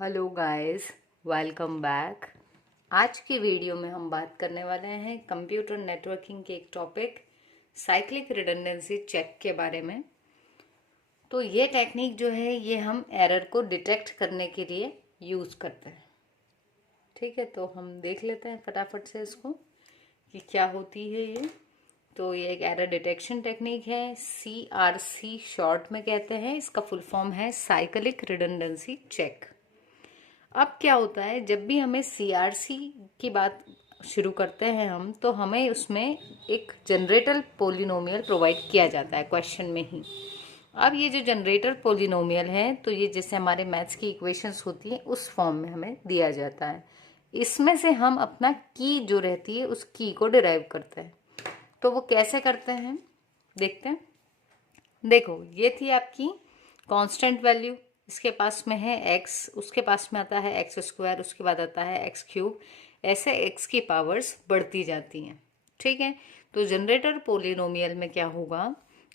Hello guys, welcome back. आज की video में हम बात करने वाले हैं कंप्यूटर नेटवर्किंग के एक टॉपिक साइक्लिक रिडंडेंसी चेक के बारे में। तो ये टेक्निक जो है ये हम एरर को डिटेक्ट करने के लिए यूज़ करते हैं। ठीक है, तो हम देख लेते हैं फटाफट से इसको कि क्या होती है ये। तो ये एक एरर डिटेक्शन टेक्निक है, CRC शॉर्ट में कहते हैं। इसका फुल फॉर्म है साइक्लिक रिडंडेंसी चेक। अब क्या होता है, जब भी हमें CRC की बात शुरू करते हैं हम, तो हमें उसमें एक जनरेटर पोलिनोमियल प्रोवाइड किया जाता है क्वेश्चन में ही। अब ये जो जनरेटर पोलिनोमियल है, तो ये जैसे हमारे मैथ्स की इक्वेशंस होती है उस फॉर्म में हमें दिया जाता है। इसमें से हम अपना की जो रहती है उस की को डिराइव करते हैं। तो वो कैसे करते हैं देखते हैं। देखो, ये थी आपकी कांस्टेंट वैल्यू, इसके पास में है x, उसके पास में आता है एक्स स्क्वायर, उसके बाद आता है एक्स क्यूब। ऐसे x की पावर्स बढ़ती जाती हैं। ठीक है, तो जनरेटर पोलिनोमियल में क्या होगा,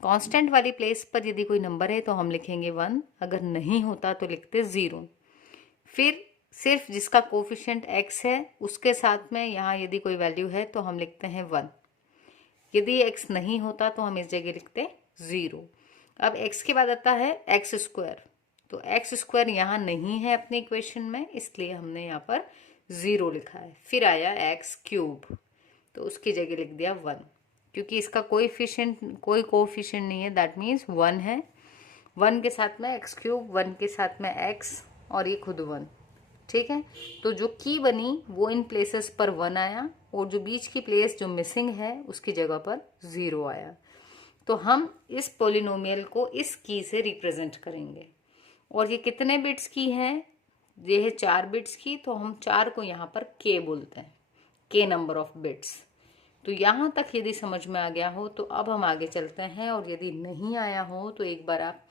कांस्टेंट वाली प्लेस पर यदि कोई नंबर है तो हम लिखेंगे 1, अगर नहीं होता तो लिखते 0। फिर सिर्फ जिसका कोफिशिएंट x है उसके साथ में यहाँ यदि कोई वैल्यू है तो हम लिखते हैं 1। यदि x नहीं होता तो हम इस जगह लिखते 0। अब x के बाद आता है एक्स स्क्वायर, तो एक्स स्क्वायर यहाँ नहीं है अपने इक्वेशन में, इसलिए हमने यहाँ पर 0 लिखा है। फिर आया एक्स क्यूब, तो उसकी जगह लिख दिया 1, क्योंकि इसका कोई कोफिशिएंट नहीं है, दैट मीन्स 1 है। 1 के साथ में एक्स क्यूब, 1 के साथ में एक्स, और ये खुद 1। ठीक है, तो जो की बनी वो इन प्लेसेस पर 1 आया, और जो बीच की प्लेस जो मिसिंग है उसकी जगह पर 0 आया। तो हम इस पोलिनोमियल को इस की से रिप्रेजेंट करेंगे। और ये कितने बिट्स की है, ये है 4 बिट्स की, तो हम 4 को यहाँ पर k बोलते हैं, k नंबर ऑफ बिट्स। तो यहाँ तक यदि समझ में आ गया हो तो अब हम आगे चलते हैं, और यदि नहीं आया हो तो एक बार आप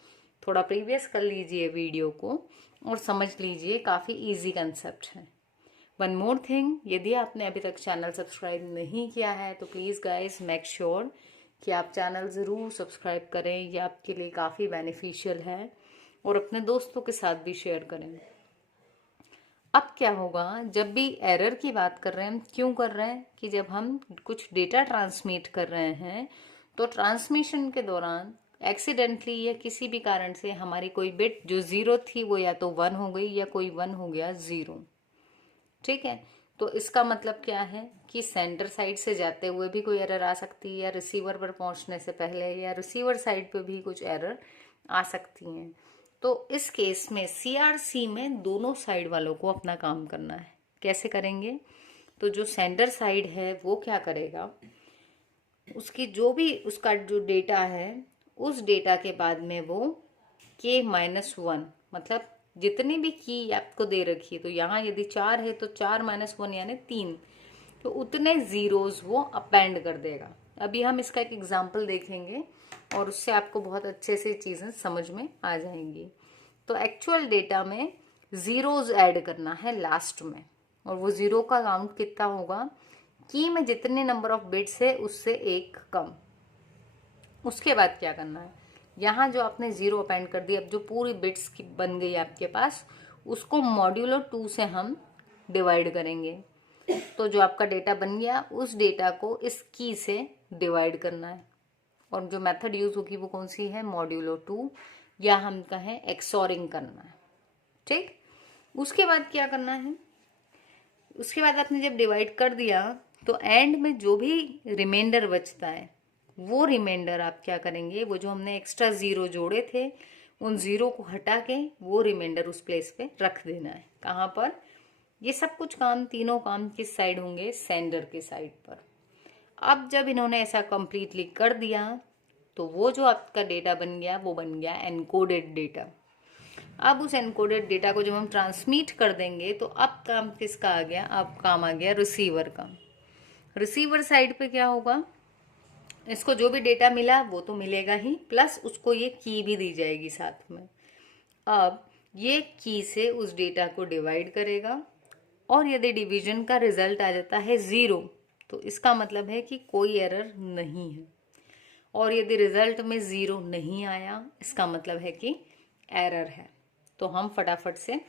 थोड़ा प्रीवियस कर लीजिए वीडियो को और समझ लीजिए, काफ़ी इजी कंसेप्ट है। वन मोर थिंग, यदि आपने अभी तक चैनल सब्सक्राइब नहीं किया है तो प्लीज़ गाइस मेक श्योर कि आप चैनल ज़रूर सब्सक्राइब करें, ये आपके लिए काफ़ी बेनिफिशियल है, और अपने दोस्तों के साथ भी शेयर करें। अब क्या होगा, जब भी एरर की बात कर रहे हैं, क्यों कर रहे हैं कि जब हम कुछ डेटा ट्रांसमिट कर रहे हैं तो ट्रांसमिशन के दौरान एक्सीडेंटली या किसी भी कारण से हमारी कोई बिट जो 0 थी वो या तो 1 हो गई या कोई 1 हो गया 0। ठीक है, तो इसका मतलब क्या है कि सेंडर साइड से जाते हुए भी कोई एरर आ सकती है, या रिसीवर पर पहुंचने से पहले, या रिसीवर साइड पे भी कुछ एरर आ सकती हैं। तो इस केस में CRC में दोनों साइड वालों को अपना काम करना है। कैसे करेंगे, तो जो सेंडर साइड है वो क्या करेगा, उसकी जो भी उसका जो डेटा है उस डेटा के बाद में वो K-1, मतलब जितनी भी की आपको दे रखी है, तो यहाँ यदि 4 है तो 4-1 यानी 3, तो उतने जीरोस वो अपेंड कर देगा। अभी हम इसका एक एग्जाम्पल देखेंगे और उससे आपको बहुत अच्छे से चीज़ें समझ में आ जाएंगी। तो एक्चुअल डेटा में जीरोस ऐड करना है लास्ट में, और वो जीरो का काउंट कितना होगा, की में जितने नंबर ऑफ बिट्स है उससे एक कम। उसके बाद क्या करना है, यहाँ जो आपने 0 अपेंड कर दिया, अब जो पूरी बिट्स की बन गई आपके पास, उसको मॉड्यूलो 2 से हम डिवाइड करेंगे। तो जो आपका डेटा बन गया उस डेटा को इस की से डिवाइड करना है, और जो मेथड यूज होगी वो कौन सी है, मॉड्यूलो 2, या हम कहें एक्सोरिंग करना है। ठीक, उसके बाद क्या करना है, उसके बाद आपने जब डिवाइड कर दिया तो एंड में जो भी रिमाइंडर बचता है वो रिमाइंडर आप क्या करेंगे, वो जो हमने एक्स्ट्रा 0 जोड़े थे उन 0 को हटा के वो रिमाइंडर उस प्लेस पे रख देना है। कहाँ पर, ये सब कुछ काम, तीनों काम किस साइड होंगे, सेंडर के साइड पर। अब जब इन्होंने ऐसा कंप्लीटली कर दिया तो वो जो आपका डेटा बन गया वो बन गया एनकोडेड डेटा। अब उस एनकोडेड डेटा को जब हम ट्रांसमिट कर देंगे तो अब काम किसका आ गया, अब काम आ गया रिसीवर का। रिसीवर साइड पे क्या होगा, इसको जो भी डेटा मिला वो तो मिलेगा ही, प्लस उसको ये की भी दी जाएगी साथ में। अब ये की से उस डेटा को डिवाइड करेगा, और यदि डिवीजन का रिजल्ट आ जाता है 0 तो इसका मतलब है कि कोई एरर नहीं है, और यदि रिजल्ट में 0 नहीं आया इसका मतलब है कि एरर है। तो हम फटाफट से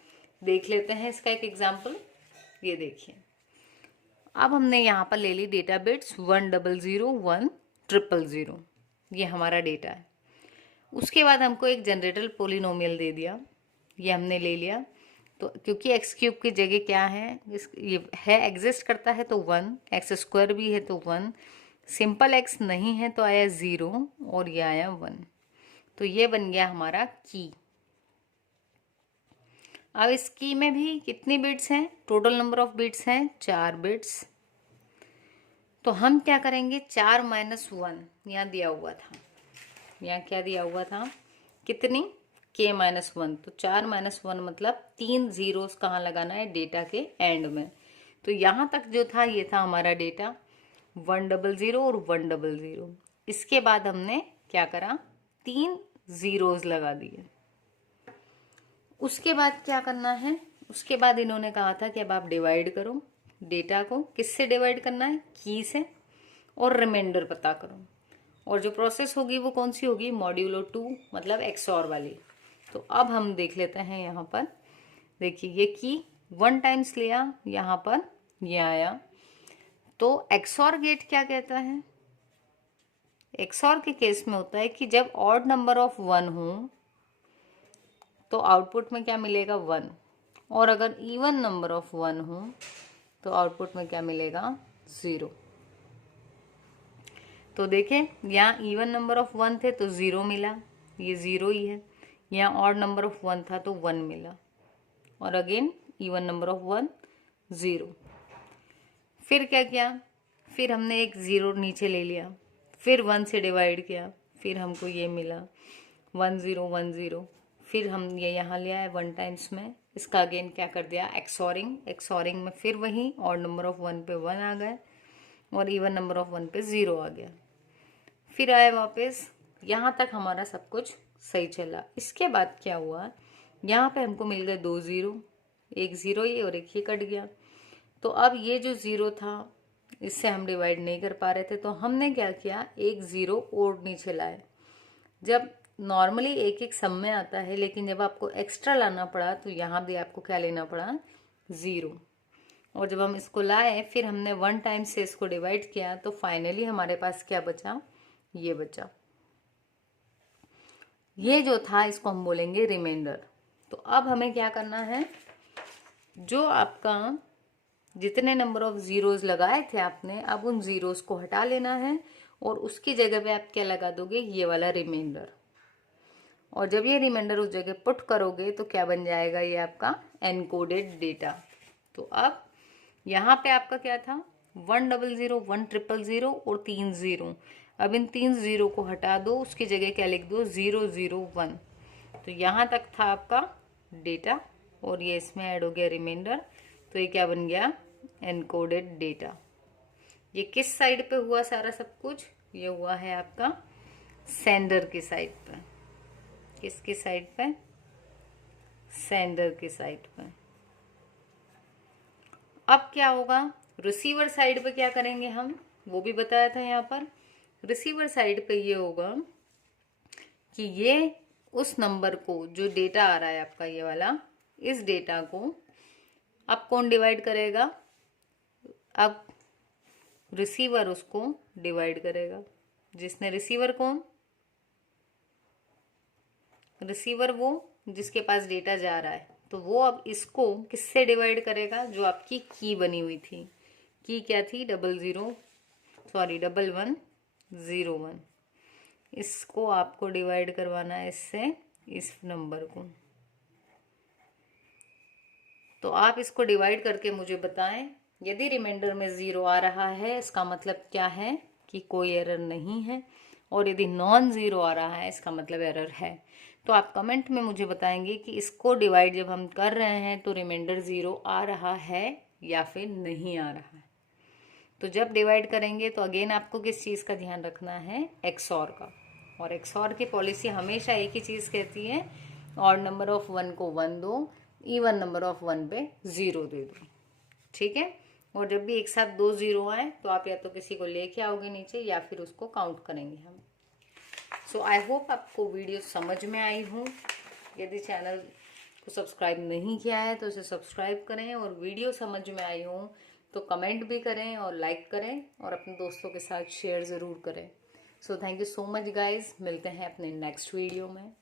देख लेते हैं इसका एक एग्जाम्पल। ये देखिए, अब हमने यहाँ पर ले ली डेटा बिट्स 100 100, ये हमारा डेटा है। उसके बाद हमको एक जनरेटर पोलिनोमियल दे दिया, ये हमने ले लिया। तो क्योंकि एक्स क्यूब की जगह क्या है, ये है एग्जिस्ट करता है तो 1, एक्स स्क्वायर भी है तो 1, सिंपल एक्स नहीं है तो आया 0 और ये आया 1। तो ये बन गया हमारा की। अब इस की में भी कितनी बिट्स हैं, टोटल नंबर ऑफ बिट्स हैं 4 बिट्स। तो हम क्या करेंगे, 4 - 1 यहाँ दिया हुआ था, यहाँ क्या दिया हुआ था, कितनी k - 1। तो 4 - 1 मतलब 3 जीरोस कहाँ लगाना है, डेटा के एंड में। तो यहाँ तक जो था ये था हमारा डेटा 100 और 100। इसके बाद हमने क्या करा, 3 जीरोस लगा दिए। उसके बाद क्या करना है, उसके बाद इन्होंने कहा था कि अब आप डिवाइड करो डेटा को। किससे डिवाइड करना है, की से, और रिमाइंडर पता करो। और जो प्रोसेस होगी वो कौन सी होगी, मॉड्यूलो 2 मतलब एक्सऑर वाली। तो अब हम देख लेते हैं यहाँ पर। देखिए ये की 1 टाइम्स लिया, यहाँ पर ये आया। तो एक्सऑर गेट क्या कहता है, एक्सऑर के केस में होता है कि जब ऑड नंबर ऑफ 1 हो तो आउटपुट में क्या मिलेगा 1, और अगर इवन नंबर ऑफ 1 हो तो आउटपुट में क्या मिलेगा 0। तो देखें, यहाँ इवन नंबर ऑफ 1 थे तो 0 मिला, ये 0 ही है। यहाँ ऑड नंबर ऑफ 1 था तो 1 मिला, और अगेन इवन नंबर ऑफ 1 0। फिर क्या किया, फिर हमने एक 0 नीचे ले लिया, फिर 1 से डिवाइड किया, फिर हमको ये मिला 1 0 1 0। फिर हम ये यहाँ ले आए 1 टाइम्स में, इसका अगेन क्या कर दिया, एक्सॉरिंग। एक्सॉरिंग में फिर वही ऑड नंबर ऑफ 1 पे 1 आ गए और इवन नंबर ऑफ 1 पे 0 आ गया। फिर आए वापस, यहाँ तक हमारा सब कुछ सही चला। इसके बाद क्या हुआ, यहाँ पे हमको मिल गए 2 0, एक 0 ये और एक ये कट गया। तो अब ये जो 0 था इससे हम डिवाइड नहीं कर पा रहे थे, तो हमने क्या किया, एक 0 और नीचे लाए। जब नॉर्मली एक एक सम में आता है, लेकिन जब आपको एक्स्ट्रा लाना पड़ा तो यहाँ भी आपको क्या लेना पड़ा, 0। और जब हम इसको लाए फिर हमने 1 टाइम से इसको डिवाइड किया, तो फाइनली हमारे पास क्या बचा, ये बचा। ये जो था इसको हम बोलेंगे रिमाइंडर। तो अब हमें क्या करना है, जो आपका जितने नंबर ऑफ जीरोस लगाए थे आपने, अब उन जीरोस को हटा लेना है और उसकी जगह पे आप क्या लगा दोगे, ये वाला रिमाइंडर। और जब ये रिमाइंडर उस जगह पुट करोगे तो क्या बन जाएगा, ये आपका एनकोडेड डेटा। तो अब यहाँ पे आपका क्या था, 100 100 और 3 0। अब इन 3 0 को हटा दो, उसकी जगह क्या लिख दो, 0 0 1। तो यहाँ तक था आपका डेटा और ये इसमें ऐड हो गया रिमाइंडर। तो ये क्या बन गया, एनकोडेड डेटा। ये किस साइड पे हुआ सारा सब कुछ, ये हुआ है आपका सेंडर की साइड पे। किसकी साइड पे, सेंडर की साइड पे। अब क्या होगा, रिसीवर साइड पे क्या करेंगे हम, वो भी बताया था यहाँ पर। रिसीवर साइड पे ये होगा कि ये उस नंबर को, जो डेटा आ रहा है आपका ये वाला, इस डेटा को अब कौन डिवाइड करेगा, अब रिसीवर उसको डिवाइड करेगा। जिसने रिसीवर कौन, रिसीवर वो जिसके पास डेटा जा रहा है, तो वो अब इसको किससे डिवाइड करेगा, जो आपकी की बनी हुई थी। की क्या थी, 1101 इसको आपको डिवाइड करवाना है इससे, इस नंबर को। तो आप इसको डिवाइड करके मुझे बताएं। यदि रिमाइंडर में 0 आ रहा है इसका मतलब क्या है कि कोई एरर नहीं है, और यदि नॉन 0 आ रहा है इसका मतलब एरर है। तो आप कमेंट में मुझे बताएंगे कि इसको डिवाइड जब हम कर रहे हैं तो रिमाइंडर 0 आ रहा है या फिर नहीं आ रहा है। तो जब डिवाइड करेंगे तो अगेन आपको किस चीज़ का ध्यान रखना है, एक्सऑर का। और एक्सऑर की पॉलिसी हमेशा एक ही चीज़ कहती है, ऑड नंबर ऑफ 1 को 1 दो, इवन नंबर ऑफ 1 पे 0 दे दो। ठीक है। और जब भी एक साथ 2 0 आए तो आप या तो किसी को लेके आओगे नीचे या फिर उसको काउंट करेंगे हम। सो आई होप आपको वीडियो समझ में आई हो। यदि चैनल को सब्सक्राइब नहीं किया है तो इसे सब्सक्राइब करें, और वीडियो समझ में आई हो तो कमेंट भी करें और लाइक करें और अपने दोस्तों के साथ शेयर ज़रूर करें। So thank you so much guys, मिलते हैं अपने नेक्स्ट वीडियो में।